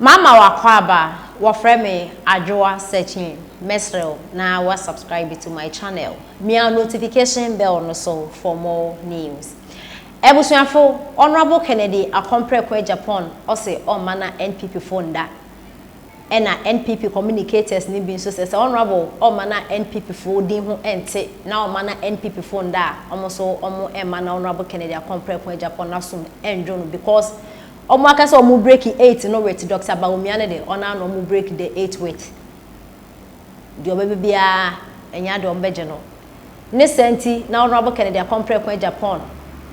Mama wakwaba wafreme Adwoa searching mesrel na wa subscribe to my channel. Mia notification bell no so for more news. Ebusuafo Honorable Kennedy Akomprekwe Japan ose o mana NPP fonda. Ena NPP communicators ni bin so say Honorable o mana NPP fo din ho ente na o mana NPP fonda omo so omo e mana Honorable Kennedy Akomprekwe Japan asum enjo no because omo akase omo break 8 no wait Dr. Bawumia de ona no omo break the 8 weight. Di obabe bia enya de ombeje no. Ne senti na Honorable Kennedy Akomprekwe Japan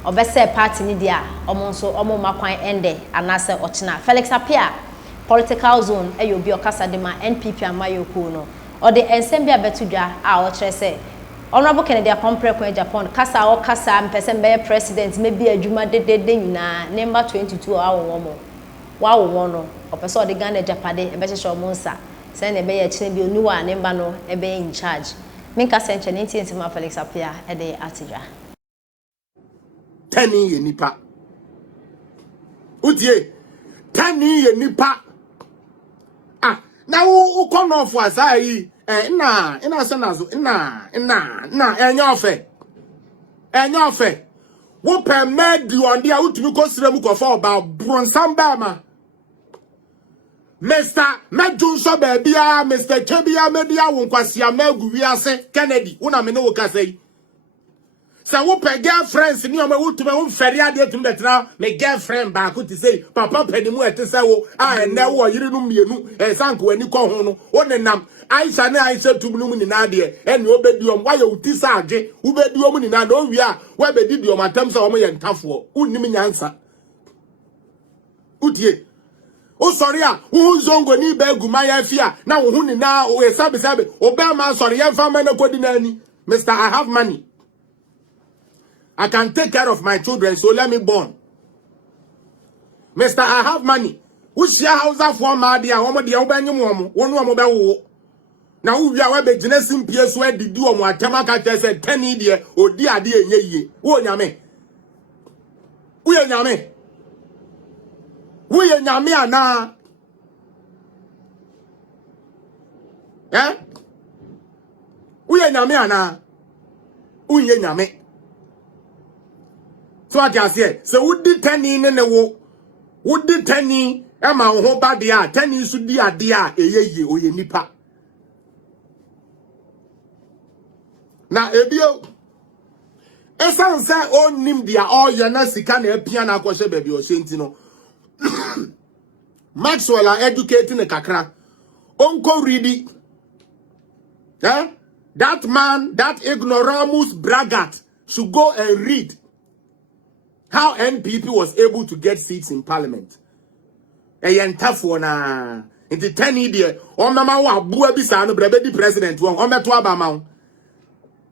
obese party ni dia omo so omo makwan ende anase ochina Felix Apia political zone eyo bi okasa de ma NPP amayoko no o de ensembia betudwa a o kire se Honorable Kennedy Akomprekwe Japan kasa o kasa mpese mbe president mebi adwuma dedede nyina number 22 awo mo wa wo no opese o de Ghana Japade ebe hye omo nsa se na ebe ye kire bi oniwa number no ebe in charge minka senche 19 ma Felix Apia e de atidwa Tani ye nipa. Utie. Tani ye nipa. Ah, na wo kono of asai ina senazo ina enya ofe. Enya ofe. Wo pe medi on dia utumi ko sire mu ko fa oba bronsamba ma. Mr. Medjunso bebia Mr. Chebia media won kwasi amagu wiase Kennedy una me no wo kasai. Sa wo pe girlfriends ni o ma wutume wo fere ade tum betra me girlfriend ba ko ti say papa panimu ete say wo na wo yiri no mienu sanko ani ko ho no wo nenam Aisha ne Aisha tum no mu ni na ade ene obedi om wa ye uti sa age ubedi om ni na na owi a wa bedi di om atam sa wo ye ntafo unnim nyansa utie o sorry a wo zongo ni ba aguma ya fia na wo hu ni na o sabe o ba ma sorry ye fa ma na kodi na ani Mr. I have money. I can take care of my children, so let me born. Mr. I have money. Which your house for my dear, homo dear, one woman be now we are be genesim PS where did do on Tamaka said 10 idiot or dear ye. Wo yame. We are yame. We are yame na. Eh? We are yame na. We are yame. So I just say, so would the 10 in the wo? Would the 10 in Emma ho ba dia 10 in should be a dia ye o ye nipa. Na ebio esan say on nim dia all ye na sika na apia na akose baby o senti no. Maxwell are educating a kakra. Uncle ready. Eh? That man, that ignoramus braggart should go and read how NPP was able to get seats in parliament. A tough one. Into 10 idea. On mama wa bua bisa no brebe di president won. On meto aba ma.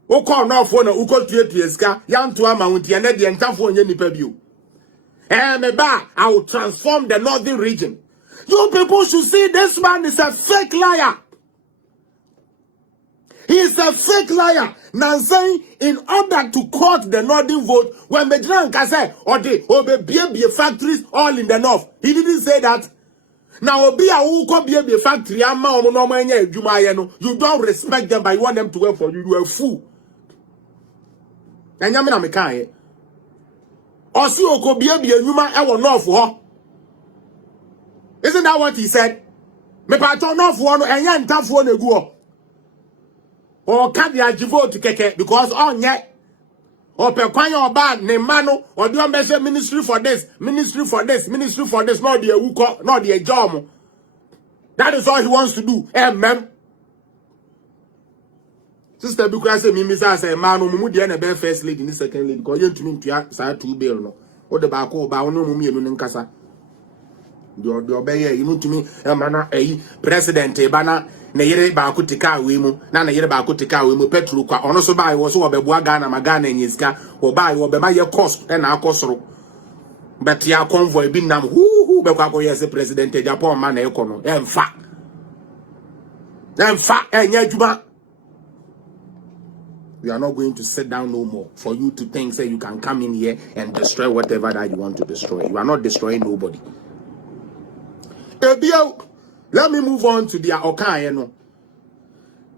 O call no phone o ko tueska. Yan to ama unti ene de tough one ye nipa bio. Me ba, I will transform the northern region. You people should see this man is a fake liar. He is a fake liar. Now saying in order to cut the northern vote, when Medran say, or the be factories all in the north. He didn't say that. Now Obi a who could be a factory, you don't respect them, but you want them to work for you. You are a fool. And Yamina Mekai. Osi Oko be a human I will not for her. Isn't that what he said? Me pato no for one and yan tough one go. Or can't you vote to keke because on yet or per kwanya or bad ne mano or do measure ministry for this, ministry for this, ministry for this, not the uko, not the job. That is all he wants to do. Ma'am. Sister Bukra say, Mimisa say, man, mumu the end first lady in the second lady, because you to me to side 2 bill no. Or the bako ba no mumi and kasa. The obey you know to me, mana a president bana. Na yere ba ko tika we mu na yere ba ko tika we mu petrol kwa ono so ba wo so obeboa Ghana magana nyiska wo ba wo be ma ye cost na akosoro but ya convoy bi nam hu be kwa ko yes president Japan man na ekono emfa enya juma. We are not going to sit down no more for you to think say you can come in here and destroy whatever that you want to destroy. You are not destroying nobody. Ebio, let me move on to their Okayeno.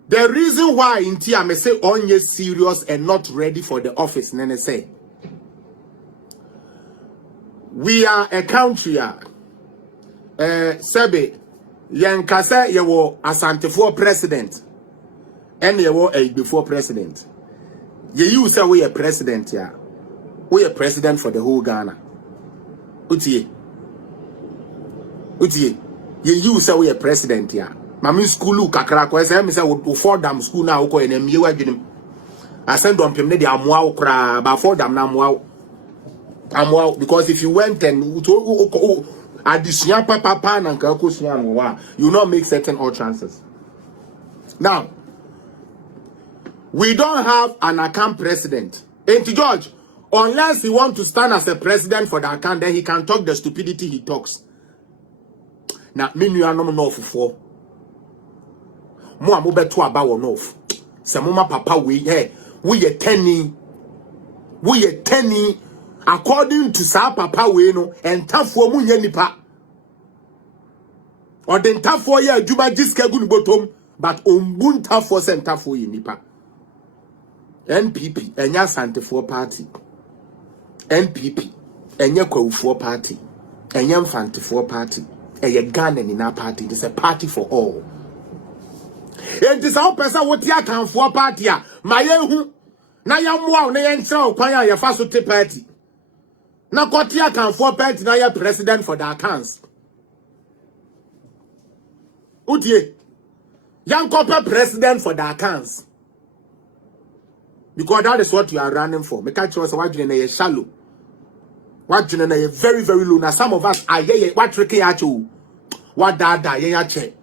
The reason why Intia may say onye serious and not ready for the office, Nene say. We are a country, Sebe, Yankasa, yewo Asante for president, and yewo a before president. You say we are president, yeah. We are president for the whole Ghana. Utie. You say we are president, yeah. Mami school kakra ko say me say we Fordham school na ko en emie wadwunim. I send on pem ne de amoa kra ba Fordham na amoa because if you went and addition papa na nka ko sua no wa you not make certain utterances. Now we don't have an account president. Auntie George, unless he want to stand as a president for the account, then he can talk the stupidity he talks. Now, me you are no for mo amobeto aba wo nof. Se mama papa we a tenny. We a tenny according to sa papa we no entafo mu nya nipa. Or the entafo ye adwuma giska gu bottom but ombunta for entafo ye nipa. NPP enya Santefo party. NPP enya Kwawufo party. Enya Mfantefo party. Eye Ghana ni na party. It's a party for all. And this our person what ya can for party a my hu na ya moa na ya ntra okwan a ya fa so te party na kotia can for party na ya president for the accounts udie yan copper president for the accounts because that is what you are running for. Make sure so what na shallow, what na very very low. Now some of us are what tricky at you, what da ye che.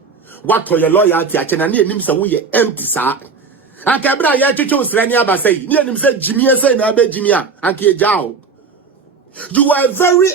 What to your loyalty at and near him so we empty sa. And Cabra ya chose Rania Basay, near him said Jimmy say na be Jimmy and Kiajao. You are very